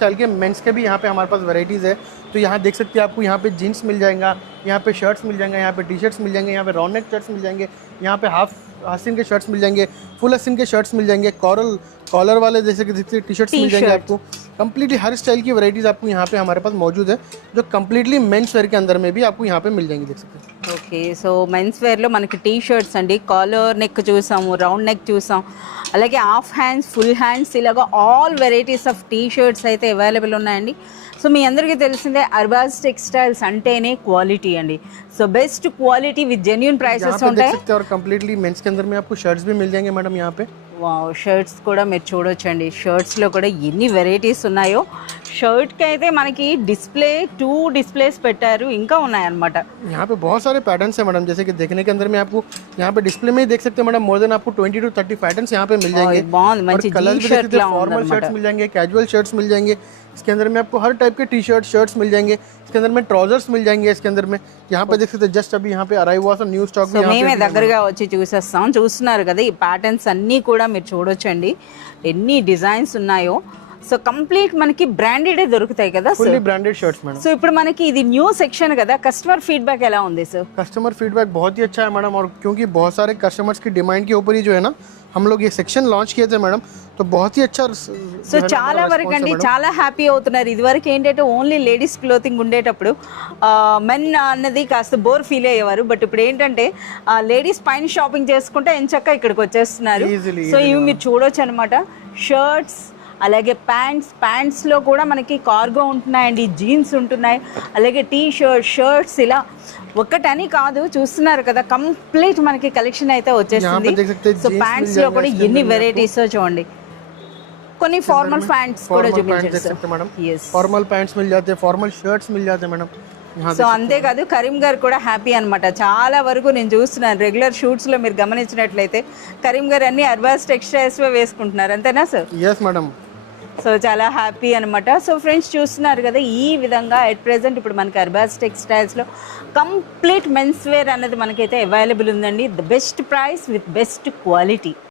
Style के mains के भी यहाँ पे हमारे पास वैरायटीज़ है। तो यहाँ देख सकते हैं आपको यहाँ पे जीन्स मिल जाएगा, यहाँ पे शर्ट्स मिल जाएंगे, यहाँ पे टी शर्ट्स मिल जाएंगे, यहाँ पे राउंड नेक शर्ट्स मिल जाएंगे, यहाँ पे हाफ आस्तीन के शर्ट्स मिल जाएंगे, फुल आस्तीन के शर्ट्स मिल जाएंगे, कॉलर वाले जैसे कि टी शर्ट्स मिल जाएंगे आपको। कंप्लीटली हर स्टाइल की वैरायटीज़ आपको यहाँ पे हमारे पास मौजूद है, जो कंप्लीटली मेंस वेयर के अंदर में भी आपको यहाँ पे मिल जाएंगी, देख सकते हैं। ఓకే, సో మెన్స్ వేర్లో మనకి టీ షర్ట్స్ అండి, కాలర్ నెక్ చూసాము, రౌండ్ నెక్ చూసాం, అలాగే హాఫ్ హ్యాండ్స్, ఫుల్ హ్యాండ్స్, ఇలాగా all varieties of T shirts అయితే అవైలబుల్ ఉన్నాయండి. సో మీ అందరికీ తెలిసిందే అర్బాజ్ టెక్స్టైల్స్ అంటేనే క్వాలిటీ అండి. So best quality with genuine prices ఉంటాయి. और कंप्लीटली मेंस के अंदर में आपको शर्ट्स भी मिल जाएंगे मैडम यहाँ पे। వావ్, షర్ట్స్ కూడా మీరు చూడొచ్చండి. షర్ట్స్లో కూడా ఎన్ని వెరైటీస్ ఉన్నాయో. షర్ట్కి అయితే మనకి డిస్ప్లే 2 डिस्प्लेस పెట్టారు, ఇంకా ఉన్నాయన్నమాట. यहाँ पे बहुत सारे पैटर्न्स हैं मैडम, जैसे कि देखने के अंदर में आपको यहाँ पे डिस्प्ले में ही देख सकते हैं मैडम, मोर देन आपको 20 to 30 पैटर्न्स यहाँ पे मिल जाएंगे। మంచి कलर्स भी देख सकते हैं, फॉर्मल शर्ट्स मिल जाएंगे, कैजुअल शर्ट्स मिल जाएंगे, इसके अंदर में आपको हर टाइप के टी शर्ट्स मिल जाएंगे, इसके अंदर में ट्राउजर्स मिल जाएंगे। इसके अंदर में यहाँ पे देख सकते हैं जस्ट अभी यहाँ पे अराइव हुआ न्यू स्टॉक సో మేమే దగ్గరగా వచ్చి చూసేస్తాం. చూస్తున్నారు కదా ఈ ప్యాటర్న్స్ అన్నీ కూడా మీరు చూడొచ్చండి, ఎన్ని డిజైన్స్ ఉన్నాయో. సో కంప్లీట్ మనకి బ్రాండెడే దొరుకుతాయి కదా, fully branded shirts madam. So ఇప్పుడు మనకి ఇది న్యూ సెక్షన్ కదా, కస్టమర్ ఫీడ్బ్యాక్ ఎలా ఉంది సార్? कस्टमर फीडबैक बहुत ही अच्छा है मैडम, और क्योंकि बहुत सारे कस्टमर्स की डिमांड के ऊपर ही जो है ना हम लोग ये सेक्शन लॉन्च किए थे मैडम, तो बहुत ही अच्छा। సో చాలా వరకు అండి చాలా హ్యాపీ అవుతున్నారు. ఇదివరకు ఏంటంటే ఓన్లీ లేడీస్ క్లోతింగ్ ఉండేటప్పుడు మెన్ అన్నది కాస్త బోర్ ఫీల్ అయ్యేవారు. బట్ ఇప్పుడు ఏంటంటే లేడీస్ పైన షాపింగ్ చేసుకుంటే ఎంచక్క ఇక్కడికి వచ్చేస్తున్నారు. సో ఇవి మీరు చూడొచ్చు అనమాట. షర్ట్స్, అలాగే ప్యాంట్స్లో కూడా మనకి కార్గో ఉంటున్నాయండి, జీన్స్ ఉంటున్నాయి, అలాగే టీ షర్ట్స్, ఇలా ఒక్కటని కాదు చూస్తున్నారు కదా, కంప్లీట్ మనకి కలెక్షన్ అయితే వచ్చేస్తుంది. సో ప్యాంట్స్లో కూడా ఎన్ని వెరైటీస్ చూడండి. కొన్ని ఫార్మల్ ప్యాంట్స్ కూడా చూపించారు. ఫార్మల్ ప్యాంట్స్ మిల్ జాతే, ఫార్మల్ షర్ట్స్ మిల్ జాతే మేడం. సో అంతేకాదు కరీం గారు కూడా హ్యాపీ అనమాట. చాలా వరకు నేను చూస్తున్నాను రెగ్యులర్ షూట్స్లో మీరు గమనించినట్లయితే కరీం గారు అన్ని అర్బాజ్ టెక్స్టైల్స్ వేసుకుంటున్నారు, అంతేనా సార్? Yes madam. సో చాలా హ్యాపీ అనమాట. సో ఫ్రెండ్స్ చూస్తున్నారు కదా, ఈ విధంగా ఎట్ ప్రెజెంట్ ఇప్పుడు మనకి అర్బాజ్ టెక్స్టైల్స్లో కంప్లీట్ మెన్స్ వేర్ అన్నది మనకైతే అవైలబుల్ ఉందండి. The best price with best quality.